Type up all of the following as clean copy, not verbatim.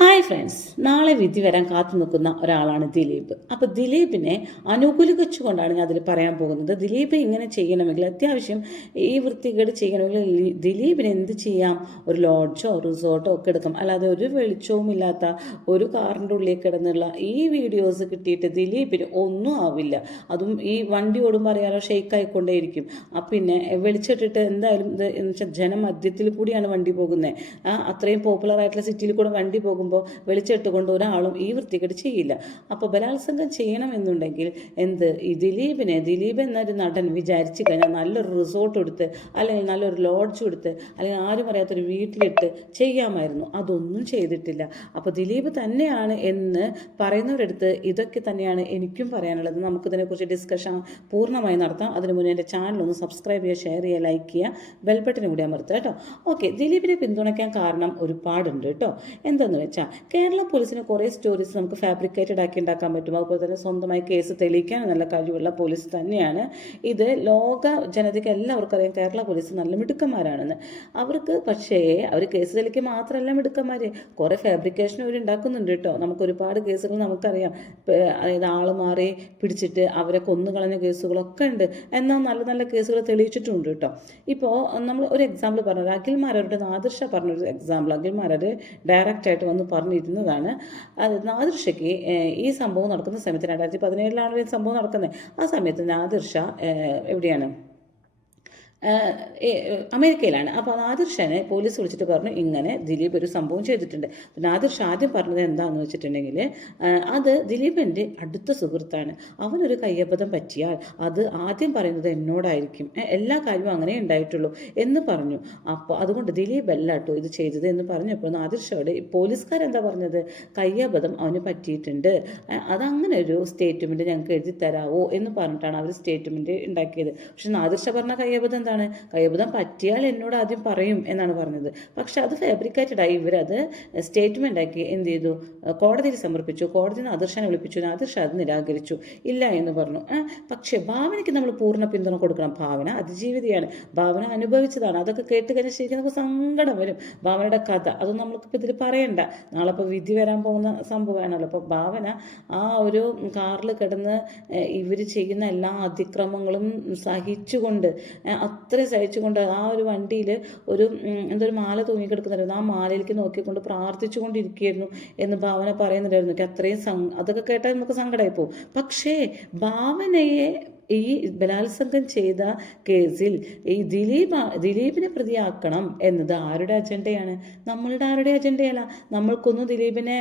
Hi friends, നാളെ വിധി വരാൻ കാത്തു നിൽക്കുന്ന ഒരാളാണ് ദിലീപ്. അപ്പോൾ ദിലീപിനെ അനുകൂലിച്ചുകൊണ്ടാണ് ഞാൻ അതിൽ പറയാൻ പോകുന്നത്. ദിലീപ് ഇങ്ങനെ ചെയ്യണമെങ്കിൽ, അത്യാവശ്യം ഈ വൃത്തികേട് ചെയ്യണമെങ്കിൽ ദിലീപിന് എന്ത് ചെയ്യാം? ഒരു ലോഡ്ജോ റിസോർട്ടോ ഒക്കെ എടുക്കാം. അല്ലാതെ ഒരു വെളിച്ചവും ഇല്ലാത്ത ഒരു കാറിൻ്റെ ഉള്ളിൽ കിടന്നുള്ള ഈ വീഡിയോസ് കിട്ടിയിട്ട് ദിലീപിന് ഒന്നും ആവില്ല. അതും ഈ വണ്ടി ഓടുമ്പോൾ അറിയാലോ, ഷെയ്ക്ക് ആയിക്കൊണ്ടേയിരിക്കും. പിന്നെ വെളിച്ചിട്ടിട്ട് എന്തായാലും എന്ന് വെച്ചാൽ ജനമധ്യത്തിൽ കൂടിയാണ് വണ്ടി പോകുന്നത്. അത്രയും പോപ്പുലർ ആയിട്ടുള്ള സിറ്റിയിൽ കൂടെ വണ്ടി പോകുമ്പോൾ വെളിച്ചിട്ടുകൊണ്ട് ഒരാളും ഈ വൃത്തികേട് ചെയ്യില്ല. അപ്പോൾ ബലാത്സംഗം ചെയ്യണമെന്നുണ്ടെങ്കിൽ ഈ ദിലീപ് എന്നൊരു നടൻ വിചാരിച്ചു കഴിഞ്ഞാൽ നല്ലൊരു റിസോർട്ട് എടുത്ത്, അല്ലെങ്കിൽ നല്ലൊരു ലോഡ്ജ് എടുത്ത്, അല്ലെങ്കിൽ ആരും അറിയാത്തൊരു വീട്ടിലിട്ട് ചെയ്യാമായിരുന്നു. അതൊന്നും ചെയ്തിട്ടില്ല. അപ്പോൾ ദിലീപ് തന്നെയാണ് എന്ന് പറയുന്നവരടുത്ത് ഇതൊക്കെ തന്നെയാണ് എനിക്കും പറയാനുള്ളത്. നമുക്കിതിനെക്കുറിച്ച് ഡിസ്കഷൻ പൂർണ്ണമായി നടത്താം. അതിന് മുന്നേ എൻ്റെ ചാനലൊന്ന് സബ്സ്ക്രൈബ് ചെയ്യുക, ഷെയർ ചെയ്യുക, ലൈക്ക് ചെയ്യുക, ബെൽ ബട്ടനും കൂടി അമർത്തുക കേട്ടോ. ഓക്കെ, ദിലീപിനെ പിന്തുണയ്ക്കാൻ കാരണം ഒരുപാടുണ്ട് കേട്ടോ. എന്തെന്ന് വെച്ചാൽ കേരള പോലീസിന് കുറേ സ്റ്റോറീസ് നമുക്ക് ഫാബ്രിക്കേറ്റഡ് ആക്കി ഉണ്ടാക്കാൻ പറ്റും. അതുപോലെ തന്നെ സ്വന്തമായി കേസ് തെളിയിക്കാൻ നല്ല കഴിവുള്ള പോലീസ് തന്നെയാണ്. ഇത് ലോക ജനതയ്ക്ക് എല്ലാവർക്കും അറിയാം, കേരള പോലീസ് നല്ല മിടുക്കന്മാരാണെന്ന്. പക്ഷേ അവർ കേസ് തെളിയിക്കാൻ മാത്രമല്ല മിടുക്കന്മാർ, കുറേ ഫാബ്രിക്കേഷൻ അവർ ഉണ്ടാക്കുന്നുണ്ട് കേട്ടോ. നമുക്ക് ഒരുപാട് കേസുകൾ നമുക്കറിയാം. അതായത് ആൾ മാറി പിടിച്ചിട്ട് അവരെ കൊന്നുകളഞ്ഞ കേസുകളൊക്കെ ഉണ്ട്. എന്നാൽ നല്ല നല്ല കേസുകൾ തെളിയിച്ചിട്ടുണ്ട് കേട്ടോ. ഇപ്പോൾ നമ്മൾ ഒരു എക്സാമ്പിൾ പറഞ്ഞത് അഖിൽമാരുടെ നാദിർഷ പറഞ്ഞൊരു എക്സാമ്പിൾ. അഖിൽമാരർ ഡയറക്റ്റായിട്ട് വന്ന് പറഞ്ഞിരുന്നതാണ്. അത് നാദിർഷയ്ക്ക് ഈ സംഭവം നടക്കുന്ന സമയത്ത് 2017 ഈ സംഭവം നടക്കുന്നത്. ആ സമയത്ത് നാദിർഷ എവിടെയാണ്? അമേരിക്കയിലാണ്. അപ്പോൾ നാദിർഷനെ പോലീസ് വിളിച്ചിട്ട് പറഞ്ഞു, ഇങ്ങനെ ദിലീപ് ഒരു സംഭവം ചെയ്തിട്ടുണ്ട്. നാദിർഷ ആദ്യം പറഞ്ഞത് എന്താണെന്ന് വെച്ചിട്ടുണ്ടെങ്കിൽ, അത് ദിലീപിൻ്റെ അടുത്ത സുഹൃത്താണ്, അവനൊരു കയ്യബദ്ധം പറ്റിയാൽ അത് ആദ്യം പറയുന്നത് എന്നോടായിരിക്കും, എല്ലാ കാര്യവും അങ്ങനെ ഉണ്ടായിട്ടുള്ളൂ എന്ന് പറഞ്ഞു. അപ്പോൾ അതുകൊണ്ട് ദിലീപ് അല്ല കേട്ടോ ഇത് ചെയ്തത് എന്ന് പറഞ്ഞപ്പോൾ നാദിർഷയോട് പോലീസുകാരെന്താ പറഞ്ഞത്? കയ്യബദ്ധം അവന് പറ്റിയിട്ടുണ്ട്, അതങ്ങനെ ഒരു സ്റ്റേറ്റ്മെൻറ്റ് ഞങ്ങൾക്ക് എഴുതി തരാമോ എന്ന് പറഞ്ഞിട്ടാണ് അവർ സ്റ്റേറ്റ്മെൻറ്റ് ഉണ്ടാക്കിയത്. പക്ഷെ നാദിർഷ പറഞ്ഞ കയ്യബദ്ധം കയ്യബദ്ധം പറ്റിയാൽ എന്നോട് ആദ്യം പറയും എന്നാണ് പറഞ്ഞത്. പക്ഷെ അത് ഫാബ്രിക്കേറ്റഡ് ആയി ഇവരത് സ്റ്റേറ്റ്മെൻ്റ് ആക്കി എന്ത് ചെയ്തു? കോടതിയിൽ സമർപ്പിച്ചു. കോടതി നാദിർഷനെ വിളിപ്പിച്ചു. നാദിർഷ അത് നിരാകരിച്ചു, ഇല്ല എന്ന് പറഞ്ഞു. പക്ഷേ ഭാവനയ്ക്ക് നമ്മൾ പൂർണ്ണ പിന്തുണ കൊടുക്കണം. ഭാവന അതിജീവിതയാണ്, ഭാവന അനുഭവിച്ചതാണ്. അതൊക്കെ കേട്ട് കഴിഞ്ഞാൽ ശരിക്കും നമുക്ക് സങ്കടം വരും. ഭാവനയുടെ കഥ അതൊന്നും നമ്മൾക്കിപ്പോൾ ഇതിൽ പറയണ്ട. നാളെ ഇപ്പോൾ വിധി വരാൻ പോകുന്ന സംഭവമാണല്ലോ. അപ്പോൾ ഭാവന ആ ഒരു കാറിൽ കിടന്ന് ഇവർ ചെയ്യുന്ന എല്ലാ അതിക്രമങ്ങളും സഹിച്ചുകൊണ്ട്, അത്രയും സഹിച്ചുകൊണ്ട് ആ ഒരു വണ്ടിയിൽ എന്തൊരു മാല തൂങ്ങിക്കിടക്കുന്നുണ്ടായിരുന്നു. ആ മാലയിലേക്ക് നോക്കിക്കൊണ്ട് പ്രാർത്ഥിച്ചു കൊണ്ടിരിക്കുകയായിരുന്നു എന്ന് ഭാവന പറയുന്നുണ്ടായിരുന്നു. അത്രയും അതൊക്കെ കേട്ടാൽ നമുക്ക് സങ്കടമായി പോകും. പക്ഷേ ഭാവനയെ ഈ ബലാത്സംഗം ചെയ്ത കേസിൽ ഈ ദിലീപിനെ പ്രതിയാക്കണം എന്നത് ആരുടെ അജണ്ടയാണ്? നമ്മളുടെ ആരുടെ അജണ്ടയല്ല. നമ്മൾക്കൊന്നും ദിലീപിനെ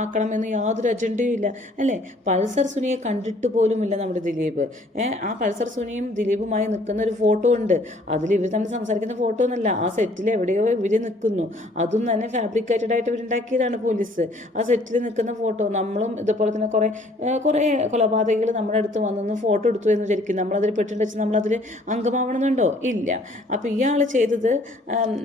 ആക്കണമെന്ന് യാതൊരു അജണ്ടയും ഇല്ല, അല്ലേ? പൾസർ സുനിയെ കണ്ടിട്ട് പോലുമില്ല നമ്മുടെ ദിലീപ്. ആ പൾസർ സുനിയും ദിലീപുമായി നിൽക്കുന്ന ഒരു ഫോട്ടോ ഉണ്ട്. അതിൽ ഇവർ തമ്മിൽ സംസാരിക്കുന്ന ഫോട്ടോ ഒന്നല്ല, ആ സെറ്റിൽ എവിടെയോ ഇവർ നിൽക്കുന്നു. അതും തന്നെ ഫാബ്രിക്കേറ്റഡ് ആയിട്ട് ഇവരുണ്ടാക്കിയതാണ് പോലീസ്. ആ സെറ്റിൽ നിൽക്കുന്ന ഫോട്ടോ നമ്മളും ഇതുപോലെ തന്നെ കുറേ കൊലപാതകികൾ നമ്മുടെ അടുത്ത് വന്നു ഫോട്ടോ എടുത്തു എന്ന് വിചാരിക്കും. നമ്മളതിൽ പെട്ടിട്ട് വെച്ച് നമ്മളതിൽ അംഗമാവണമെന്നുണ്ടോ? ഇല്ല. അപ്പോൾ ഇയാൾ ചെയ്തത്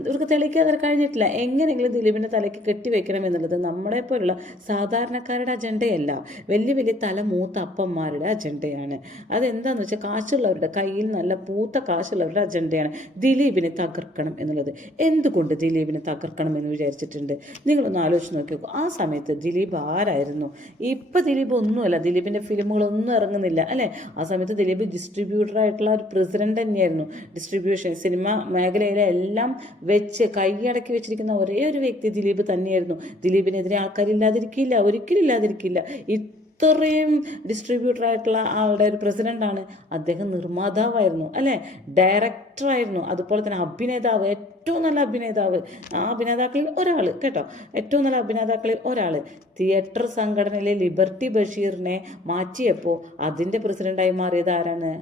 ഇവർക്ക് തെളിയിക്കാതെ കഴിഞ്ഞിട്ടില്ല. എങ്ങനെയെങ്കിലും ദിലീപിൻ്റെ തലയ്ക്ക് കെട്ടിവെക്കണം എന്നുള്ളത് നമ്മളെ പോലുള്ള സാധാരണക്കാരുടെ അജണ്ടയല്ല, വലിയ വലിയ തല മൂത്ത അപ്പന്മാരുടെ അജണ്ടയാണ്. അതെന്താണെന്ന് വെച്ചാൽ കാശുള്ളവരുടെ കയ്യിൽ നല്ല പൂത്ത കാശുള്ളവരുടെ അജണ്ടയാണ് ദിലീപിനെ തകർക്കണം എന്നുള്ളത്. എന്തുകൊണ്ട് ദിലീപിനെ തകർക്കണം എന്ന് വിചാരിച്ചിട്ടുണ്ട്? നിങ്ങളൊന്ന് ആലോചിച്ച് നോക്കി നോക്കൂ. ആ സമയത്ത് ദിലീപ് ആരായിരുന്നു? ഇപ്പം ദിലീപ് ഒന്നുമല്ല, ദിലീപിൻ്റെ ഫിലിമുകളൊന്നും ഇറങ്ങുന്നില്ല, അല്ലേ? ആ സമയത്ത് ദിലീപ് ഡിസ്ട്രിബ്യൂട്ടറായിട്ടുള്ള ഒരു പ്രസിഡന്റ് തന്നെയായിരുന്നു. ഡിസ്ട്രിബ്യൂഷൻ സിനിമ മേഖലയിലെ എല്ലാം വെച്ച് കൈയടക്കി വെച്ചിരിക്കുന്ന ഒരേ ഒരു വ്യക്തി ദിലീപ് തന്നെയായിരുന്നു. ദിലീപിനെതിരെ ആൾക്കാരില്ലാതിരിക്കില്ല, ഒരിക്കലും ഇല്ലാതിരിക്കില്ല. ഇത്രയും ഡിസ്ട്രിബ്യൂട്ടറായിട്ടുള്ള ആളുടെ ഒരു പ്രസിഡൻ്റാണ് അദ്ദേഹം. നിർമ്മാതാവായിരുന്നു, അല്ലേ? ഡയറക്ടറായിരുന്നു, അതുപോലെ തന്നെ അഭിനേതാവ്, ഏറ്റവും നല്ല അഭിനേതാവ്. ആ അഭിനേതാക്കളിൽ ഒരാൾ കേട്ടോ, ഏറ്റവും നല്ല അഭിനേതാക്കളിൽ ഒരാൾ. തിയേറ്റർ സംഘടനയിലെ ലിബർട്ടി ബഷീറിനെ മാറ്റിയപ്പോൾ അതിൻ്റെ പ്രസിഡൻ്റായി മാറിയത് ആരാണ്?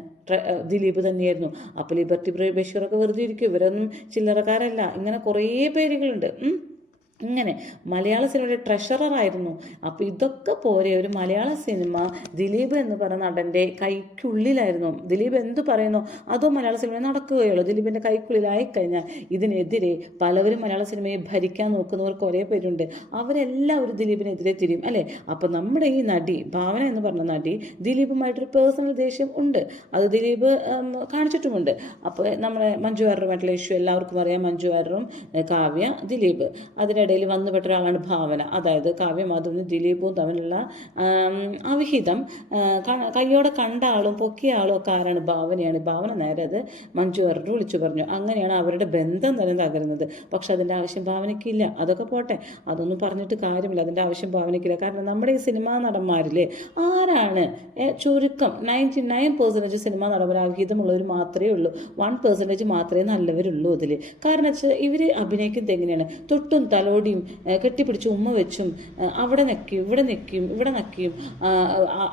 ദിലീപ് തന്നെയായിരുന്നു. അപ്പോൾ ലിബർട്ടി ബഷീറൊക്കെ വെറുതെ ഇരിക്കും, ഇവരൊന്നും ചില്ലറക്കാരല്ല. ഇങ്ങനെ കുറേ പേരുകളുണ്ട്. ഇങ്ങനെ മലയാള സിനിമയുടെ ട്രഷററായിരുന്നു. അപ്പോൾ ഇതൊക്കെ പോരെ, ഒരു മലയാള സിനിമ ദിലീപ് എന്ന് പറയുന്ന നടൻ്റെ കൈക്കുള്ളിലായിരുന്നു. ദിലീപ് എന്തു പറയുന്നോ അതോ മലയാള സിനിമ നടക്കുകയുള്ളൂ. ദിലീപിൻ്റെ കൈക്കുള്ളിലായിക്കഴിഞ്ഞാൽ ഇതിനെതിരെ പലവരും മലയാള സിനിമയെ ഭരിക്കാൻ നോക്കുന്നവർ കുറേ പേരുണ്ട്. അവരെല്ലാവരും ദിലീപിനെതിരെ തിരിയും, അല്ലേ? അപ്പോൾ നമ്മുടെ ഈ നടി ഭാവന എന്ന് പറഞ്ഞ നടി ദിലീപുമായിട്ടൊരു പേഴ്സണൽ ദേഷ്യം ഉണ്ട്. അത് ദിലീപ് കാണിച്ചിട്ടുമുണ്ട്. അപ്പോൾ നമ്മളെ മഞ്ജു വാര്യറുമായിട്ടുള്ള ഇഷ്യൂ എല്ലാവർക്കും അറിയാം. മഞ്ജു വാര്യറും കാവ്യ ദിലീപ് അതിനിടയിൽ ഇടയിൽ വന്നുപെട്ട ഒരാളാണ് ഭാവന. അതായത് കാവ്യമാധവനും ദിലീപും തമ്മിലുള്ള അവിഹിതം കയ്യോടെ കണ്ട ആളും പൊക്കിയ ആളും ഒക്കെ ആരാണ്? ഭാവനയാണ്. ഭാവന നേരെ അത് മഞ്ജു വാര്യർ വിളിച്ചു പറഞ്ഞു. അങ്ങനെയാണ് അവരുടെ ബന്ധം തന്നെ തകരുന്നത്. പക്ഷെ അതിൻ്റെ ആവശ്യം ഭാവനയ്ക്കില്ല. അതൊക്കെ പോട്ടെ, അതൊന്നും പറഞ്ഞിട്ട് കാര്യമില്ല. അതിൻ്റെ ആവശ്യം ഭാവനയ്ക്കില്ല. കാരണം നമ്മുടെ ഈ സിനിമാ നടന്മാരിൽ ആരാണ് ചുരുക്കം 99% സിനിമാ നടന്മാർ അവിഹിതമുള്ളവർ മാത്രമേ ഉള്ളൂ. 1% മാത്രമേ നല്ലവരുള്ളൂ അതിൽ. കാരണം വെച്ചാൽ ഇവർ അഭിനയിക്കുന്നത് എങ്ങനെയാണ്? തൊട്ടും തലോടിയും കെട്ടിപ്പിടിച്ച് ഉമ്മ വെച്ചും അവിടെ നിൽക്കും ഇവിടെ നിൽക്കും ഇവിടെ നക്കിയും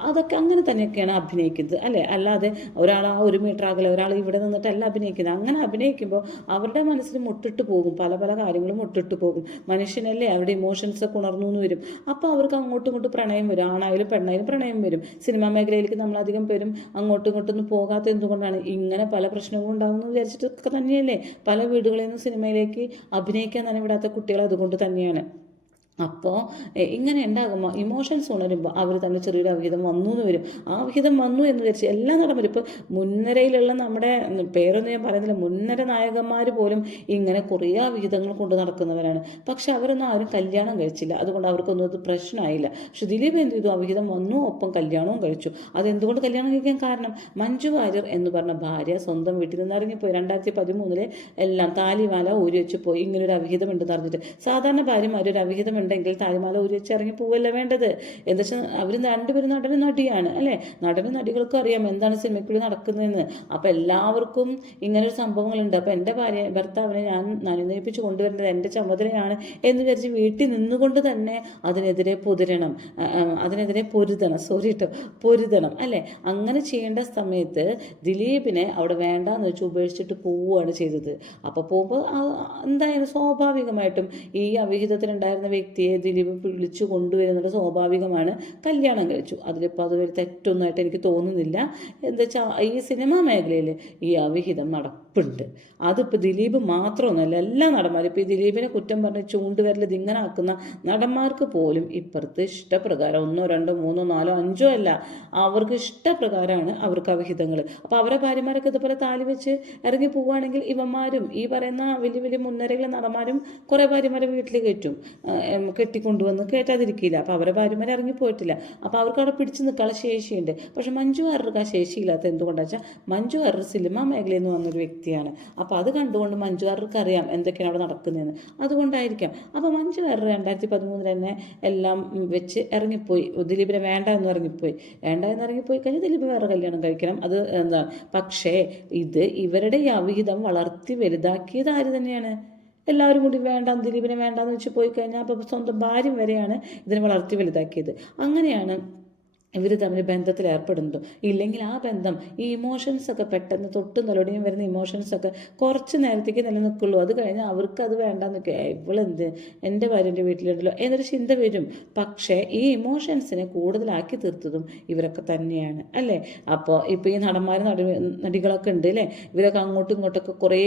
അതൊക്കെ അങ്ങനെ തന്നെയൊക്കെയാണ് അഭിനയിക്കുന്നത് അല്ലേ? അല്ലാതെ ഒരാൾ ആ 1 മീറ്റർ അകലെ ഒരാൾ ഇവിടെ നിന്നിട്ടല്ല അഭിനയിക്കുന്നത്. അങ്ങനെ അഭിനയിക്കുമ്പോൾ അവരുടെ മനസ്സിൽ മുട്ടിട്ട് പോകും, പല പല കാര്യങ്ങളും മുട്ടിട്ട് പോകും. മനുഷ്യനല്ലേ, അവരുടെ ഇമോഷൻസ് ഒക്കെ ഉണർന്നു എന്ന് വരും. അപ്പോൾ അവർക്ക് അങ്ങോട്ടും ഇങ്ങോട്ടും പ്രണയം വരും. ആണായാലും പെണ്ണായാലും പ്രണയം വരും. സിനിമാ മേഖലയിലേക്ക് നമ്മളധികം പേരും അങ്ങോട്ടും ഇങ്ങോട്ടൊന്നും പോകാത്ത എന്തുകൊണ്ടാണ്? ഇങ്ങനെ പല പ്രശ്നങ്ങളും ഉണ്ടാകുമെന്ന് വിചാരിച്ചിട്ടൊക്കെ തന്നെയല്ലേ പല വീടുകളിൽ നിന്ന് സിനിമയിലേക്ക് അഭിനയിക്കാൻ തന്നെ വിടാത്ത കുട്ടികൾ അതുകൊണ്ട് തന്നെയാണ്. അപ്പോൾ ഇങ്ങനെ ഉണ്ടാകുമ്പോൾ ഇമോഷൻസ് ഉണരുമ്പോൾ അവർ തമ്മിൽ ചെറിയൊരു അവിഹിതം വന്നു എന്ന് വരും. ആ അവിഹിതം വന്നു എന്ന് വിചാരിച്ച് എല്ലാ നടന്മാരും ഇപ്പോൾ മുൻനിരയിലുള്ള നമ്മുടെ പേരൊന്നും ഞാൻ പറയുന്നില്ല, മുൻനിര നായകന്മാർ പോലും ഇങ്ങനെ കുറേ അവിഹിതങ്ങൾ കൊണ്ട് നടക്കുന്നവരാണ്. പക്ഷെ അവരൊന്നും ആരും കല്യാണം കഴിച്ചില്ല. അതുകൊണ്ട് അവർക്കൊന്നും അത് പ്രശ്നമായില്ല. പക്ഷെ ദിലീപ് എന്ത് ചെയ്തു? അവിഹിതം വന്നു, ഒപ്പം കല്യാണവും കഴിച്ചു. അതെന്തുകൊണ്ട് കല്യാണം കഴിക്കാൻ കാരണം? മഞ്ജു വാര്യർ എന്ന് പറഞ്ഞ ഭാര്യ സ്വന്തം വീട്ടിൽ നിന്ന് ഇറങ്ങിപ്പോയി. 2013 എല്ലാം താലിമാല ഊരി വെച്ച് പോയി. ഇങ്ങനൊരു അവിഹിതം ഉണ്ടെന്ന് അറിഞ്ഞിട്ട്. സാധാരണ ഭാര്യമാരൊരു അവിഹിതം ഉണ്ടെങ്കിൽ താലിമാല ഊരി വെച്ച് ഇറങ്ങി പോവല്ല വേണ്ടത്. എന്താ വെച്ചാൽ അവർ രണ്ടുപേരും നടനും നടിയാണ് അല്ലേ? നടനും നടികൾക്കും അറിയാം എന്താണ് സിനിമയ്ക്കുള്ളിൽ നടക്കുന്നതെന്ന്. അപ്പം എല്ലാവർക്കും ഇങ്ങനൊരു സംഭവങ്ങളുണ്ട്. അപ്പം എൻ്റെ ഭർത്താവിനെ ഞാൻ നനുനയിപ്പിച്ച് കൊണ്ടുവരേണ്ടത് എൻ്റെ ചുമതലയാണ് എന്ന് വിചാരിച്ച് വീട്ടിൽ നിന്നുകൊണ്ട് തന്നെ അതിനെതിരെ പൊരുതണം അല്ലേ? അങ്ങനെ ചെയ്യേണ്ട സമയത്ത് ദിലീപിനെ അവിടെ വേണ്ടാന്ന് വെച്ച് ഉപേക്ഷിച്ചിട്ട് പോവുകയാണ് ചെയ്തത്. അപ്പോൾ പോകുമ്പോൾ എന്തായാലും സ്വാഭാവികമായിട്ടും ഈ അവിഹിതത്തിലുണ്ടായിരുന്ന വ്യക്തിയെ ദിലീപ് വിളിച്ചു കൊണ്ടുവരുന്നത് സ്വാഭാവികമാണ്. കല്യാണം കഴിച്ചു. അതിലിപ്പോൾ അതൊരു തെറ്റൊന്നായിട്ട് എനിക്ക് തോന്നുന്നില്ല. എന്താ വെച്ചാൽ ഈ സിനിമാ മേഖലയിൽ ഈ അവിഹിതം നടപ്പുണ്ട്. അതിപ്പോൾ ദിലീപ് മാത്രമൊന്നുമല്ല, എല്ലാ നടന്മാരും ഇപ്പോൾ ഈ ദിലീപിനെ കുറ്റം പറഞ്ഞ് ചൂണ്ടുവരൽ ഇതിങ്ങനെ ആക്കുന്ന നടന്മാർക്ക് പോലും ഇപ്പുറത്ത് ഇഷ്ടപ്രകാരം 1, 2, 3, 4, 5 അല്ല, അവർക്ക് ഇഷ്ടപ്രകാരമാണ് അവർക്ക് അവിഹിതങ്ങൾ. അപ്പോൾ അവരെ ഭാര്യമാരൊക്കെ ഇതുപോലെ താലി വെച്ച് ഇറങ്ങി പോവുകയാണെങ്കിൽ ഇവന്മാരും ഈ പറയുന്ന വലിയ വലിയ മുൻനിരയിലെ നടന്മാരും കുറേ ഭാര്യമാരെ വീട്ടിൽ കയറ്റും, കെട്ടിക്കൊണ്ടുവന്ന് കയറ്റാതിരിക്കില്ല. അപ്പോൾ അവരെ ഭാര്യമാർ ഇറങ്ങിപ്പോയിട്ടില്ല. അപ്പോൾ അവർക്ക് അവിടെ പിടിച്ചു നിൽക്കാനുള്ള ശേഷിയുണ്ട്. പക്ഷെ മഞ്ജു വാര്യർക്ക് ആ ശേഷിയില്ലാത്ത എന്തുകൊണ്ടാണെന്ന് വെച്ചാൽ മഞ്ജു വാര്യർ സിനിമാ മേഖലയിൽ നിന്ന് വന്നൊരു വ്യക്തിയാണ്. അപ്പോൾ അത് കണ്ടുകൊണ്ട് മഞ്ജു വാര്യർക്ക് അറിയാം എന്തൊക്കെയാണ് അവിടെ നടക്കുന്നതെന്ന്. അതുകൊണ്ടായിരിക്കാം. അപ്പോൾ മഞ്ജു വാര്യർ 2013 തന്നെ എല്ലാം വെച്ച് ഇറങ്ങിപ്പോയി. ദിലീപിനെ വേണ്ട എന്ന് ഇറങ്ങിപ്പോയി കഴിഞ്ഞാൽ ദിലീപ് വേറെ കല്യാണം കഴിക്കണം. അത് എന്താ? പക്ഷേ ഇവരുടെ ഈ അവിഹിതം വളർത്തി വലുതാക്കിയത് ആര് തന്നെയാണ്? എല്ലാവരും കൂടി ദിലീപിനെ വേണ്ടാന്ന് വെച്ച് പോയി കഴിഞ്ഞാൽ അപ്പോൾ സ്വന്തം ഭാര്യ വരെയാണ് ഇതിനെ വളർത്തി വലുതാക്കിയത്. അങ്ങനെയാണ് ഇവർ തമ്മിൽ ബന്ധത്തിൽ ഏർപ്പെടുന്നതോ. ഇല്ലെങ്കിൽ ആ ബന്ധം ഈ ഇമോഷൻസൊക്കെ പെട്ടെന്ന് തൊട്ടും തലോടിയും വരുന്ന ഇമോഷൻസൊക്കെ കുറച്ച് നേരത്തേക്ക് നിലനിൽക്കുള്ളൂ. അത് കഴിഞ്ഞാൽ അവർക്ക് അത് വേണ്ടാന്ന് വെക്കുക, ഇവളെന്ത് എൻ്റെ ഭാര്യൻ്റെ വീട്ടിലുണ്ടല്ലോ എന്നൊരു ചിന്ത വരും. പക്ഷേ ഈ ഇമോഷൻസിനെ കൂടുതലാക്കി തീർത്തതും ഇവരൊക്കെ തന്നെയാണ് അല്ലേ? അപ്പോൾ ഇപ്പോൾ ഈ നടികളൊക്കെ ഉണ്ട് അല്ലേ? ഇവരൊക്കെ അങ്ങോട്ടും ഇങ്ങോട്ടൊക്കെ കുറേ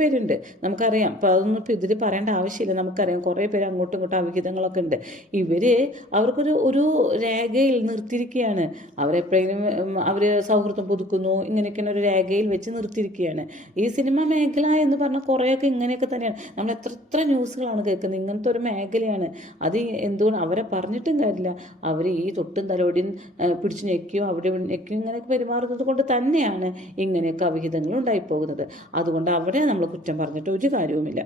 പേരുണ്ട് നമുക്കറിയാം. അപ്പോൾ അതൊന്നും ഇപ്പോൾ ഇതിൽ പറയേണ്ട ആവശ്യമില്ല. നമുക്കറിയാം കുറേ പേര് അങ്ങോട്ടും ഇങ്ങോട്ടും അവിഹിതങ്ങളൊക്കെ ഉണ്ട്. അവർക്കൊരു രേഖയിൽ നിർത്തിയിരിക്കുകയാണ്. അവരെപ്പോഴും അവർ സൗഹൃദം പുതുക്കുന്നു, ഇങ്ങനെയൊക്കെ ഒരു രേഖയിൽ വെച്ച് നിർത്തിയിരിക്കുകയാണ്. ഈ സിനിമ മേഖല എന്ന് പറഞ്ഞാൽ കുറേയൊക്കെ ഇങ്ങനെയൊക്കെ തന്നെയാണ്. നമ്മൾ എത്ര ന്യൂസുകളാണ് കേൾക്കുന്നത്. ഇങ്ങനത്തെ ഒരു മേഖലയാണ് അത്. എന്തുകൊണ്ട് അവരെ പറഞ്ഞിട്ടും കാര്യമില്ല. അവർ ഈ തൊട്ടും തലോടിയും പിടിച്ചു ഞെക്കിയോ അവിടെ ഞെക്കിയോ ഇങ്ങനെയൊക്കെ പെരുമാറുന്നത് കൊണ്ട് തന്നെയാണ് ഇങ്ങനെയൊക്കെ അവിഹിതങ്ങൾ ഉണ്ടായിപ്പോകുന്നത്. അതുകൊണ്ട് അവിടെ നമ്മൾ കുറ്റം പറഞ്ഞിട്ട് ഒരു കാര്യവുമില്ല.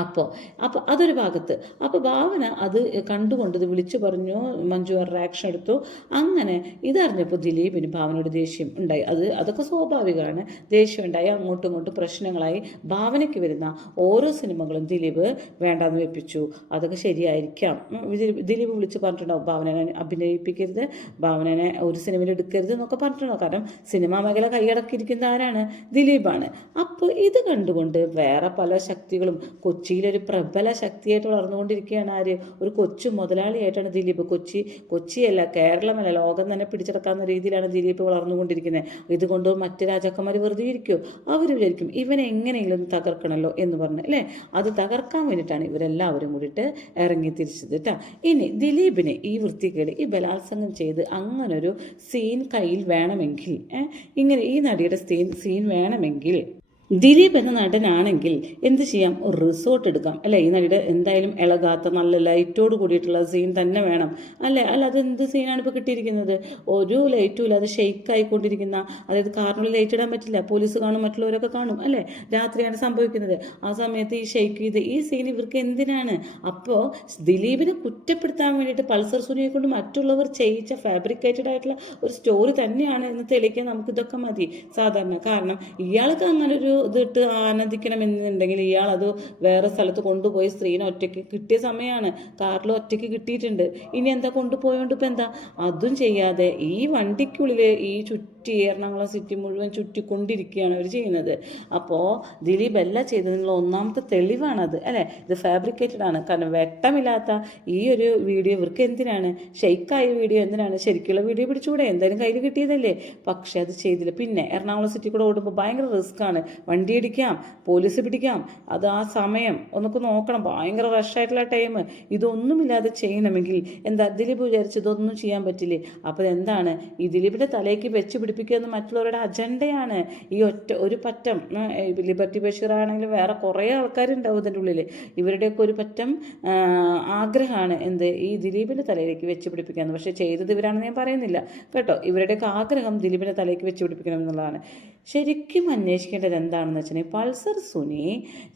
അപ്പോൾ അതൊരു ഭാഗത്ത്. അപ്പോൾ ഭാവന അത് കണ്ടുകൊണ്ട് ഇത് വിളിച്ചു പറഞ്ഞു. മഞ്ജു വാര്യർ ആക്ഷൻ എടുത്തു. അങ്ങനെ ഇതറിഞ്ഞപ്പോൾ ദിലീപിന് ഭാവനയോട് ദേഷ്യം ഉണ്ടായി. അതൊക്കെ സ്വാഭാവികമാണ്. ദേഷ്യം ഉണ്ടായി, അങ്ങോട്ടും ഇങ്ങോട്ടും പ്രശ്നങ്ങളായി. ഭാവനയ്ക്ക് വരുന്ന ഓരോ സിനിമകളും ദിലീപ് വേണ്ടാന്ന് വെപ്പിച്ചു. അതൊക്കെ ശരിയായിരിക്കാം. ദിലീപ് വിളിച്ച് പറഞ്ഞിട്ടുണ്ടാവും ഭാവനനെ അഭിനയിപ്പിക്കരുത്, ഭാവനനെ ഒരു സിനിമയിൽ എടുക്കരുത് എന്നൊക്കെ പറഞ്ഞിട്ടുണ്ടാവും. കാരണം സിനിമാ മേഖല കൈയടക്കിയിരിക്കുന്ന ആരാണ്? ദിലീപാണ്. അപ്പോൾ ഇത് കണ്ടുകൊണ്ട് വേറെ പല ശക്തികളും കൊച്ചിയിലൊരു പ്രബല ശക്തിയായിട്ട് വളർന്നുകൊണ്ടിരിക്കുകയാണ് ആര്? ഒരു കൊച്ചു മുതലാളിയായിട്ടാണ് ദിലീപ്. കൊച്ചിയല്ല, കേരളമല്ല, ലോകം തന്നെ പിടിച്ചെടുക്കാവുന്ന രീതിയിലാണ് ദിലീപ് വളർന്നുകൊണ്ടിരിക്കുന്നത്. ഇതുകൊണ്ട് മറ്റ് രാജാക്കന്മാർ വെറുതെ ഇരിക്കുമോ? അവർ വിചാരിക്കും ഇവനെ എങ്ങനെയെങ്കിലും തകർക്കണമല്ലോ എന്ന് പറഞ്ഞ് അല്ലേ? അത് തകർക്കാൻ വേണ്ടിയിട്ടാണ് ഇവരെല്ലാവരും കൂടിയിട്ട് ഇറങ്ങി തിരിച്ചത് കേട്ടോ. ഇനി ദിലീപിനെ ഈ വൃത്തികേട്, ഈ ബലാത്സംഗം ചെയ്ത് അങ്ങനൊരു സീൻ കയ്യിൽ വേണമെങ്കിൽ, ഇങ്ങനെ ഈ നടിയുടെ സീൻ വേണമെങ്കിൽ ദിലീപ് എന്ന നടനാണെങ്കിൽ എന്ത് ചെയ്യാം, ഒരു റിസോർട്ട് എടുക്കാം അല്ലേ. ഈ നടിയുടെ എന്തായാലും ഇളകാത്ത നല്ല ലൈറ്റോട് കൂടിയിട്ടുള്ള സീൻ തന്നെ വേണം അല്ലേ. അല്ല അത് എന്ത് സീനാണ് ഇപ്പോൾ കിട്ടിയിരിക്കുന്നത്, ഒരു ലൈറ്റും ഇല്ലാതെ ഷെയ്ക്ക് ആയിക്കൊണ്ടിരിക്കുന്ന, അതായത് കാറിനുള്ളിൽ ലൈറ്റ് ഇടാൻ പറ്റില്ല, പോലീസ് കാണും മറ്റുള്ളവരൊക്കെ കാണും അല്ലേ, രാത്രിയാണ് സംഭവിക്കുന്നത്. ആ സമയത്ത് ഈ ഷെയ്ക്ക് ചെയ്ത് ഈ സീൻ ഇവർക്ക് എന്തിനാണ്? അപ്പോൾ ദിലീപിനെ കുറ്റപ്പെടുത്താൻ വേണ്ടിയിട്ട് പൾസർ സുനിയെ കൊണ്ട് മറ്റുള്ളവർ ചെയ്യിച്ച ഫാബ്രിക്കേറ്റഡ് ആയിട്ടുള്ള ഒരു സ്റ്റോറി തന്നെയാണ് എന്ന് തെളിയിക്കാൻ നമുക്കിതൊക്കെ മതി സാധാരണ. കാരണം ഇയാൾക്ക് അങ്ങനെ ഒരു ഇതിട്ട് ആനന്ദിക്കണമെന്നുണ്ടെങ്കിൽ ഇയാൾ അത് വേറെ സ്ഥലത്ത് കൊണ്ടുപോയി സ്ത്രീനെ ഒറ്റയ്ക്ക് കിട്ടിയ സമയമാണ്, കാറിൽ ഒറ്റയ്ക്ക് കിട്ടിയിട്ടുണ്ട്. ഇനി എന്താ കൊണ്ടുപോയോണ്ട് ഇപ്പം എന്താ? അതും ചെയ്യാതെ ഈ വണ്ടിക്കുള്ളിൽ ഈ എറണാകുളം സിറ്റി മുഴുവൻ ചുറ്റിക്കൊണ്ടിരിക്കുകയാണ് അവർ ചെയ്യുന്നത്. അപ്പോൾ ദിലീപ് എല്ലാം ചെയ്തതിനുള്ള ഒന്നാമത്തെ തെളിവാണത് അല്ലേ. ഇത് ഫാബ്രിക്കേറ്റഡ് ആണ്. കാരണം വെട്ടമില്ലാത്ത ഈ ഒരു വീഡിയോ ഇവർക്ക് എന്തിനാണ്? ഷെയ്ക്കായ വീഡിയോ എന്തിനാണ്? ശരിക്കുള്ള വീഡിയോ പിടിച്ചുകൂടെ? എന്തായാലും കയ്യിൽ കിട്ടിയതല്ലേ. പക്ഷെ അത് ചെയ്തില്ല. പിന്നെ എറണാകുളം സിറ്റി കൂടെ ഓടുമ്പോൾ ഭയങ്കര റിസ്ക്കാണ്. വണ്ടി ഇടിക്കാം, പോലീസ് പിടിക്കാം, അത് ആ സമയം ഒന്നൊക്കെ നോക്കണം, ഭയങ്കര റഷായിട്ടുള്ള ടൈം. ഇതൊന്നുമില്ലാതെ ചെയ്യണമെങ്കിൽ എന്താ ദിലീപ് വിചാരിച്ച് ഇതൊന്നും ചെയ്യാൻ പറ്റില്ലേ? അപ്പോൾ എന്താണ് ഈ ദിലീപിൻ്റെ തലയ്ക്ക് വെച്ച് പിടിപ്പിക്കുക എന്ന് മറ്റുള്ളവരുടെ അജണ്ടയാണ്. ഈ ഒരു പറ്റം ലിബർട്ടി ബഷീർ ആണെങ്കിലും വേറെ കുറേ ആൾക്കാരുണ്ടാവും ഇതിൻ്റെ ഉള്ളിൽ. ഇവരുടെയൊക്കെ ഒരു പറ്റം ആഗ്രഹമാണ് എന്ത്, ഈ ദിലീപിൻ്റെ തലയിലേക്ക് വെച്ച് പിടിപ്പിക്കാമെന്ന്. പക്ഷേ ചെയ്തത് ഇവരാണെന്ന് ഞാൻ പറയുന്നില്ല കേട്ടോ. ഇവരുടെയൊക്കെ ആഗ്രഹം ദിലീപിൻ്റെ തലയ്ക്ക് വെച്ച് പിടിപ്പിക്കണം എന്നുള്ളതാണ്. ശരിക്കും അന്വേഷിക്കേണ്ടത് എന്താണെന്ന് വെച്ചാൽ പൾസർ സുനി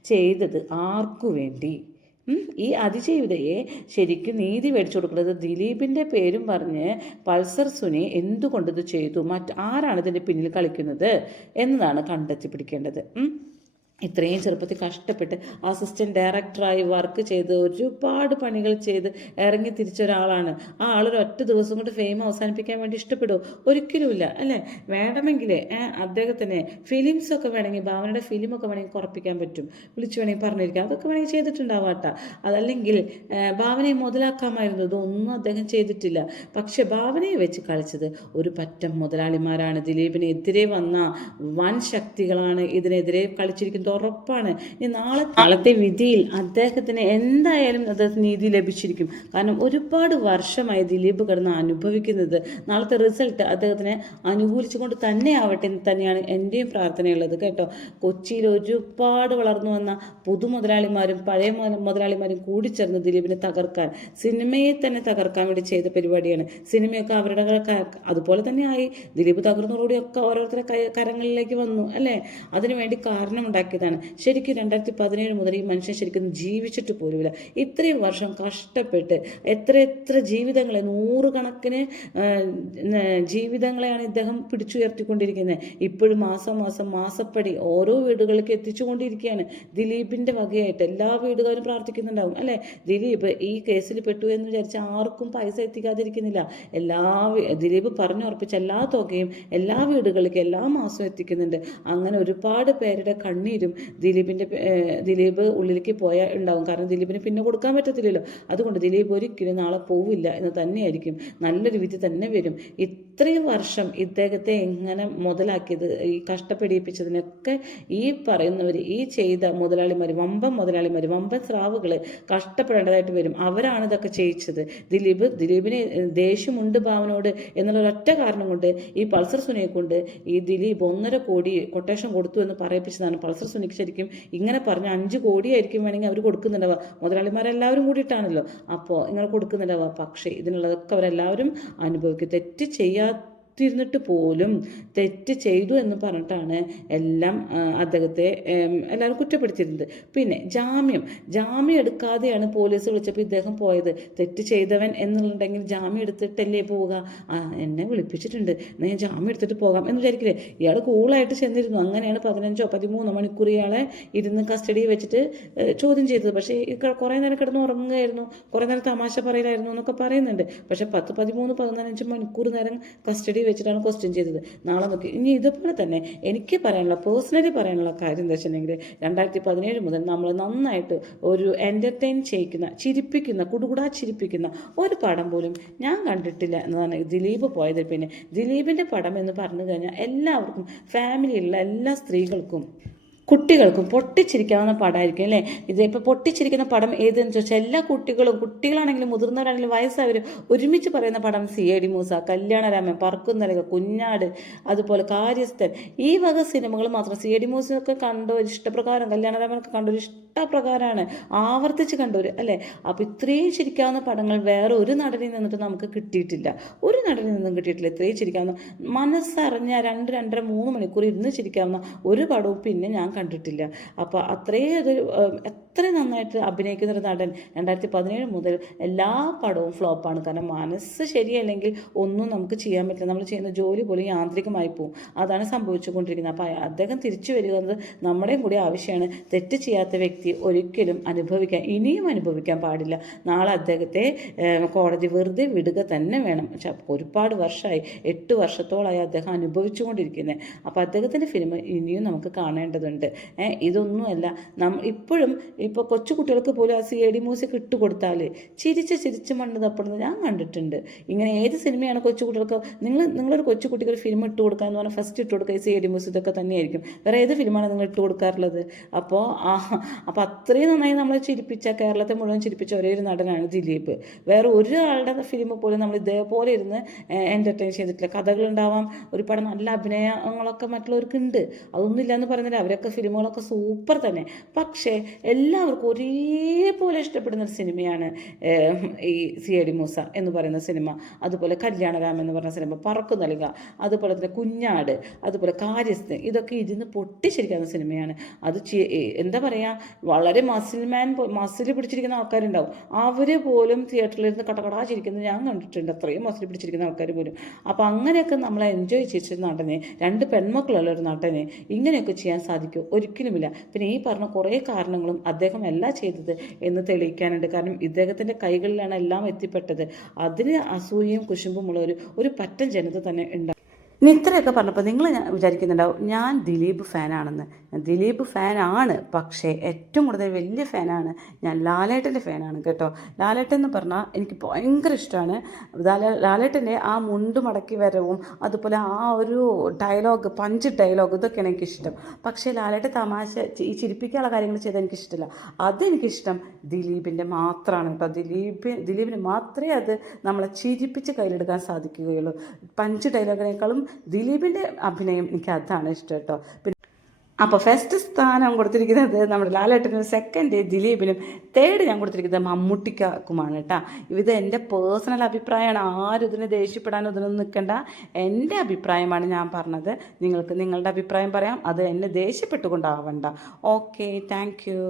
ചെയ്തത് ആർക്കു വേണ്ടി? ഈ അതിജീവിതയെ ശരിക്കും നീതി മേടിച്ചു കൊടുക്കുന്നത് ദിലീപിൻ്റെ പേരും പറഞ്ഞ് പൾസർ സുനി എന്തുകൊണ്ടിത് ചെയ്തു, ആരാണ് ഇതിൻ്റെ പിന്നിൽ കളിക്കുന്നത് എന്നതാണ് കണ്ടെത്തി പിടിക്കേണ്ടത്. ഇത്രയും ചെറുപ്പത്തിൽ കഷ്ടപ്പെട്ട് അസിസ്റ്റൻറ്റ് ഡയറക്ടറായി വർക്ക് ചെയ്ത് ഒരുപാട് പണികൾ ചെയ്ത് ഇറങ്ങി തിരിച്ച ഒരാളാണ്. ആ ആളൊരു ഒറ്റ ദിവസം കൊണ്ട് ഫെയിം അവസാനിപ്പിക്കാൻ വേണ്ടി ഇഷ്ടപ്പെടുമോ? ഒരിക്കലുമില്ല അല്ലേ. വേണമെങ്കിൽ അദ്ദേഹത്തിന് ഫിലിംസൊക്കെ വേണമെങ്കിൽ, ഭാവനയുടെ ഫിലിമൊക്കെ വേണമെങ്കിൽ കുറപ്പിക്കാൻ പറ്റും, വിളിച്ചു വേണമെങ്കിൽ പറഞ്ഞിരിക്കാം, അതൊക്കെ വേണമെങ്കിൽ ചെയ്തിട്ടുണ്ടാവാട്ട. അതല്ലെങ്കിൽ ഭാവനയെ മുതലാക്കാമായിരുന്നു. ഇതൊന്നും അദ്ദേഹം ചെയ്തിട്ടില്ല. പക്ഷെ ഭാവനയെ വെച്ച് കളിച്ചത് ഒരു പറ്റം മുതലാളിമാരാണ്. ദിലീപിനെതിരെ വന്ന വൻ ശക്തികളാണ് ഇതിനെതിരെ കളിച്ചിരിക്കുന്നത്, ഉറപ്പാണ്. ഇനി നാളത്തെ വിധിയിൽ അദ്ദേഹത്തിന് എന്തായാലും അത് നീതി ലഭിച്ചിരിക്കും. കാരണം ഒരുപാട് വർഷമായി ദിലീപ് കിടന്ന് അനുഭവിക്കുന്നത്. നാളത്തെ റിസൾട്ട് അദ്ദേഹത്തിനെ അനുകൂലിച്ചുകൊണ്ട് തന്നെ ആവട്ടെ എന്ന് തന്നെയാണ് എൻ്റെയും പ്രാർത്ഥനയുള്ളത് കേട്ടോ. കൊച്ചിയിൽ ഒരുപാട് വളർന്നു വന്ന പുതുമുതലാളിമാരും പഴയ മുതലാളിമാരും കൂടിച്ചേർന്ന് ദിലീപിനെ തകർക്കാൻ, സിനിമയെ തന്നെ തകർക്കാൻ വേണ്ടി ചെയ്ത പരിപാടിയാണ്. സിനിമയൊക്കെ അവരുടെ അതുപോലെ തന്നെ ആയി. ദിലീപ് തകർന്നതോടുകൂടിയൊക്കെ ഓരോരുത്തരുടെ കരങ്ങളിലേക്ക് വന്നു അല്ലേ. അതിനുവേണ്ടി കാരണമുണ്ടാക്കിയതാണ്. ശരിക്കും 2017 മുതൽ ഈ മനുഷ്യൻ ശരിക്കും ജീവിച്ചിട്ട് പോലുമില്ല. ഇത്രയും വർഷം കഷ്ടപ്പെട്ട് എത്ര ജീവിതങ്ങളെ, 100 കണക്കിന് ജീവിതങ്ങളെയാണ് ഇദ്ദേഹം പിടിച്ചുയർത്തിക്കൊണ്ടിരിക്കുന്നത്. ഇപ്പോഴും മാസപ്പടി ഓരോ വീടുകളിലേക്ക് എത്തിച്ചുകൊണ്ടിരിക്കുകയാണ്. ദിലീപിൻ്റെ വകയായിട്ട് എല്ലാ വീടുകാരും പ്രാർത്ഥിക്കുന്നുണ്ടാവും അല്ലേ. ദിലീപ് ഈ കേസിൽ പെട്ടു എന്ന് വിചാരിച്ച് ആർക്കും പൈസ എത്തിക്കാതിരിക്കുന്നില്ല. ദിലീപ് പറഞ്ഞുറപ്പിച്ച എല്ലാ തുകയും എല്ലാ വീടുകളിലേക്കും എല്ലാ മാസവും എത്തിക്കുന്നുണ്ട്. അങ്ങനെ ഒരുപാട് പേരുടെ കണ്ണീരും ദിലീപ് ഉള്ളിലേക്ക് പോയാൽ ഉണ്ടാവും. കാരണം ദിലീപിന് പിന്നെ കൊടുക്കാൻ പറ്റത്തില്ലല്ലോ. അതുകൊണ്ട് ദിലീപ് ഒരിക്കലും നാളെ പോവില്ല എന്ന് തന്നെയായിരിക്കും. നല്ലൊരു വിധി തന്നെ വരും. ഇത്രയും വർഷം ഇദ്ദേഹത്തെ എങ്ങനെ മുതലാക്കിയത്, ഈ കഷ്ടപ്പെടിപ്പിച്ചതിനൊക്കെ ഈ പറയുന്നവർ, ഈ ചെയ്ത മുതലാളിമാർ, വമ്പൻ സ്രാവുകൾ കഷ്ടപ്പെടേണ്ടതായിട്ട് വരും. അവരാണ് ഇതൊക്കെ ചെയ്യിച്ചത്. ദിലീപിന് ദേഷ്യമുണ്ട് ഭാവനോട് എന്നുള്ള ഒരൊറ്റ കാരണം കൊണ്ട് ഈ പൾസർ സുനിയെ കൊണ്ട് ഈ ദിലീപ് 1.5 കോടി കൊട്ടേഷൻ കൊടുത്തു എന്ന് പറയിപ്പിച്ചതാണ്. പൾസർ സുനിക്ക് ശരിക്കും ഇങ്ങനെ പറഞ്ഞ 5 കോടിയായിരിക്കും വേണമെങ്കിൽ അവർ കൊടുക്കുന്നുണ്ടാവുക. മുതലാളിമാരെല്ലാവരും കൂടിയിട്ടാണല്ലോ. അപ്പോൾ ഇങ്ങനെ കൊടുക്കുന്നുണ്ടാവുക. പക്ഷേ ഇതിനുള്ളതൊക്കെ അവരെല്ലാവരും അനുഭവിക്കും. തെറ്റ് ിരുന്നിട്ട് പോലും തെറ്റ് ചെയ്തു എന്ന് പറഞ്ഞിട്ടാണ് എല്ലാം അദ്ദേഹത്തെ എല്ലാവരും കുറ്റപ്പെടുത്തിയിരുന്നത്. പിന്നെ ജാമ്യം എടുക്കാതെയാണ് പോലീസ് വിളിച്ചപ്പോൾ ഇദ്ദേഹം പോയത്. തെറ്റ് ചെയ്തവൻ എന്നുണ്ടെങ്കിൽ ജാമ്യം എടുത്തിട്ടല്ലേ പോവുക. എന്നെ വിളിപ്പിച്ചിട്ടുണ്ട്, എന്നാൽ ഞാൻ ജാമ്യം എടുത്തിട്ട് പോകാം എന്ന് വിചാരിക്കില്ലേ. ഇയാൾ കൂളായിട്ട് ചെന്നിരുന്നു. അങ്ങനെയാണ് 15-13 മണിക്കൂർ ഇയാളെ ഇരുന്ന് കസ്റ്റഡിയിൽ വെച്ചിട്ട് ചോദ്യം ചെയ്തത്. പക്ഷേ കുറേ നേരം കിടന്ന് ഉറങ്ങുകയായിരുന്നു, കുറേ നേരം തമാശ പറയലായിരുന്നു എന്നൊക്കെ പറയുന്നുണ്ട്. പക്ഷേ 10-13-15 മണിക്കൂർ നേരം കസ്റ്റഡി വെച്ചിട്ടാണ് ക്വസ്റ്റ്യൻ ചെയ്തത്. നാളെ നോക്കി. ഇനി ഇതുപോലെ തന്നെ എനിക്ക് പേഴ്സണലി പറയാനുള്ള കാര്യം എന്താ വെച്ചിട്ടുണ്ടെങ്കിൽ 2017 മുതൽ നമ്മൾ നന്നായിട്ട് ഒരു എൻ്റർടൈൻ ചെയ്യിക്കുന്ന, കുടുകുടാ ചിരിപ്പിക്കുന്ന ഒരു പടം പോലും ഞാൻ കണ്ടിട്ടില്ല എന്നതാണ് ദിലീപ് പോയത്. പിന്നെ ദിലീപിൻ്റെ പടം എന്ന് പറഞ്ഞു കഴിഞ്ഞാൽ എല്ലാവർക്കും, ഫാമിലിയിലുള്ള എല്ലാ സ്ത്രീകൾക്കും കുട്ടികൾക്കും പൊട്ടിച്ചിരിക്കാവുന്ന പടമായിരിക്കും അല്ലേ ഇത്. ഇപ്പോൾ പൊട്ടിച്ചിരിക്കുന്ന പടം ഏതെന്ന് ചോദിച്ചാൽ എല്ലാ കുട്ടികളാണെങ്കിലും മുതിർന്നവരാണെങ്കിലും വയസ്സായവർ ഒരുമിച്ച് പറയുന്ന പടം CID മൂസ, കല്യാണരാമൻ, പറക്കുന്നരക, കുഞ്ഞാട്, അതുപോലെ കാര്യസ്ഥൻ, ഈ വക സിനിമകൾ മാത്രം. CID മൂസയൊക്കെ കണ്ട ഒരു ഇഷ്ടപ്രകാരം, കല്യാണരാമനൊക്കെ കണ്ട ഒരു ഇഷ്ടപ്രകാരമാണ് ആവർത്തിച്ച് കണ്ടവർ അല്ലേ. അപ്പോൾ ഇത്രയും ചിരിക്കാവുന്ന പടങ്ങൾ വേറെ ഒരു നടനിൽ നിന്നിട്ട് നമുക്ക് കിട്ടിയിട്ടില്ല. ഒരു നടനിൽ നിന്നും കിട്ടിയിട്ടില്ല ഇത്രയും ചിരിക്കാവുന്ന, മനസ്സറിഞ്ഞ 2-2.5-3 മണിക്കൂർ ഇരുന്ന് ചിരിക്കാവുന്ന ഒരു പടവും പിന്നെ ഞാൻ കണ്ടിട്ടില്ല. അപ്പോൾ അത്രയും അതൊരു എത്ര നന്നായിട്ട് അഭിനയിക്കുന്നൊരു നടൻ 2017 മുതൽ എല്ലാ പടവും ഫ്ലോപ്പാണ്. കാരണം മനസ്സ് ശരിയല്ലെങ്കിൽ ഒന്നും നമുക്ക് ചെയ്യാൻ പറ്റില്ല. നമ്മൾ ചെയ്യുന്ന ജോലി പോലും യാന്ത്രികമായി പോകും. അതാണ് സംഭവിച്ചുകൊണ്ടിരിക്കുന്നത്. അപ്പോൾ അദ്ദേഹം തിരിച്ചു വരികയെന്നത് നമ്മുടെയും കൂടി ആവശ്യമാണ്. തെറ്റ് ചെയ്യാത്ത വ്യക്തി ഒരിക്കലും ഇനിയും അനുഭവിക്കാൻ പാടില്ല. നാളെ അദ്ദേഹത്തെ കോടതി വെറുതെ വിടുക തന്നെ വേണം. പക്ഷെ ഒരുപാട് വർഷമായി, 8 വർഷത്തോളമായി അദ്ദേഹം അനുഭവിച്ചുകൊണ്ടിരിക്കുന്നത്. അപ്പോൾ അദ്ദേഹത്തിൻ്റെ ഫിലിം ഇനിയും നമുക്ക് കാണേണ്ടതുണ്ട്. ഇതൊന്നുമല്ല ഇപ്പോഴും ഇപ്പോൾ കൊച്ചു കുട്ടികൾക്ക് പോലും ആ CID മ്യൂസിക് ഇട്ട് കൊടുത്താൽ ചിരിച്ച് മണ്ണ് തപ്പുന്നത് ഞാൻ കണ്ടിട്ടുണ്ട്. ഇങ്ങനെ ഏത് സിനിമയാണ് കൊച്ചു കുട്ടികൾക്ക്, നിങ്ങളൊരു കൊച്ചു കുട്ടിക്ക് ഒരു ഫിലിം ഇട്ട് കൊടുക്കുക എന്ന് പറഞ്ഞാൽ ഫസ്റ്റ് ഇട്ട് കൊടുക്കുക CID മ്യൂസിക് ഇതൊക്കെ തന്നെയായിരിക്കും. വേറെ ഏത് ഫിലിമാണ് നിങ്ങൾ ഇട്ട് കൊടുക്കാറുള്ളത്? അപ്പോൾ അത്രയും നന്നായി നമ്മൾ കേരളത്തെ മുഴുവൻ ചിരിപ്പിച്ച ഒരേ ഒരു നടനാണ് ദിലീപ്. വേറെ ഒരാളുടെ ഫിലിം പോലും നമ്മൾ ഇതേപോലെ ഇരുന്ന് എൻ്റർടൈൻ ചെയ്തിട്ടില്ല. കഥകളുണ്ടാവാം, ഒരുപാട് നല്ല അഭിനയങ്ങളൊക്കെ മറ്റുള്ളവർക്കുണ്ട്, അതൊന്നുമില്ല എന്ന് പറയുന്നില്ല. അവരൊക്കെ ഫിലിമുകളൊക്കെ സൂപ്പർ തന്നെ. പക്ഷേ എല്ലാവർക്കും ഒരേപോലെ ഇഷ്ടപ്പെടുന്ന ഒരു സിനിമയാണ് ഈ CID മൂസ എന്ന് പറയുന്ന സിനിമ. അതുപോലെ കല്യാണരാമൻ എന്ന് പറയുന്ന സിനിമ, പറക്കുന്നലിക, അതുപോലെ തന്നെ കുഞ്ഞാട്, അതുപോലെ കാര്യസ്ഥൻ, ഇതൊക്കെ ഇരുന്ന് പൊട്ടിച്ചിരിക്കുന്ന സിനിമയാണ്. അത് എന്താ പറയുക, വളരെ മസിൽ പിടിച്ചിരിക്കുന്ന ആൾക്കാരുണ്ടാവും. അവർ പോലും തിയേറ്ററിലിരുന്ന് കടകടാ ചിരിക്കുന്നത് ഞാൻ കണ്ടിട്ടുണ്ട്, അത്രയും മസിൽ പിടിച്ചിരിക്കുന്ന ആൾക്കാർ പോലും. അപ്പോൾ അങ്ങനെയൊക്കെ നമ്മളെ എൻജോയ് ചെയ്യിച്ച നടനെ, 2 പെൺമക്കളുള്ള ഒരു നടനെ ഇങ്ങനെയൊക്കെ ചെയ്യാൻ സാധിക്കുമോ? ഒരിക്കലുമില്ല. പിന്നെ ഈ പറഞ്ഞ കുറേ കാരണങ്ങളും അദ്ദേഹം അല്ല ചെയ്തത് എന്ന് തെളിയിക്കാനുണ്ട്. കാരണം ഇദ്ദേഹത്തിൻ്റെ കൈകളിലാണ് എല്ലാം എത്തിപ്പെട്ടത്. അതിന് അസൂയയും കുശുമ്പുമുള്ള ഒരു പറ്റം ജനത തന്നെ ഉണ്ടാവും. ഇനി ഇത്രയൊക്കെ പറഞ്ഞപ്പോൾ നിങ്ങൾ വിചാരിക്കുന്നുണ്ടാവും ഞാൻ ദിലീപ് ഫാനാണെന്ന്. ഞാൻ ദിലീപ് ഫാനാണ്, പക്ഷേ ഏറ്റവും കൂടുതൽ വലിയ ഫാനാണ് ഞാൻ ലാലേട്ടൻ്റെ ഫാനാണ് കേട്ടോ. ലാലേട്ടൻ എന്ന് പറഞ്ഞാൽ എനിക്ക് ഭയങ്കര ഇഷ്ടമാണ്. ലാലേട്ടൻ്റെ ആ മുണ്ട് മടക്കി വരവും അതുപോലെ ആ ഒരു ഡയലോഗ്, പഞ്ച് ഡയലോഗ്, ഇതൊക്കെയാണ് എനിക്കിഷ്ടം. പക്ഷേ ലാലേട്ടൻ തമാശ ഈ ചിരിപ്പിക്കാനുള്ള കാര്യങ്ങൾ ചെയ്താൽ എനിക്കിഷ്ടമില്ല. അതെനിക്കിഷ്ടം ദിലീപിൻ്റെ മാത്രമാണ് കേട്ടോ. ദിലീപിന് മാത്രമേ അത് നമ്മളെ ചിരിപ്പിച്ച് കയ്യിലെടുക്കാൻ സാധിക്കുകയുള്ളൂ. പഞ്ച് ഡയലോഗിനേക്കാളും ദിലീപിൻ്റെ അഭിനയം എനിക്ക് അതാണ് ഇഷ്ടം കേട്ടോ. അപ്പോൾ ഫസ്റ്റ് സ്ഥാനം കൊടുത്തിരിക്കുന്നത് നമ്മുടെ ലാലേട്ടനും, സെക്കൻഡ് ദിലീപിനും, തേർഡ് ഞാൻ കൊടുത്തിരിക്കുന്നത് മമ്മൂട്ടിക്കുമാണ് കേട്ടോ. ഇത് എൻ്റെ പേഴ്സണൽ അഭിപ്രായമാണ്. ആരും ഇതിന് ദേഷ്യപ്പെടാനോ ഇതിനൊന്നും നിൽക്കേണ്ട. എൻ്റെ അഭിപ്രായമാണ് ഞാൻ പറഞ്ഞത്. നിങ്ങൾക്ക് നിങ്ങളുടെ അഭിപ്രായം പറയാം, അത് എന്നെ ദേഷ്യപ്പെട്ടുകൊണ്ടാവണ്ട. Okay, thank you.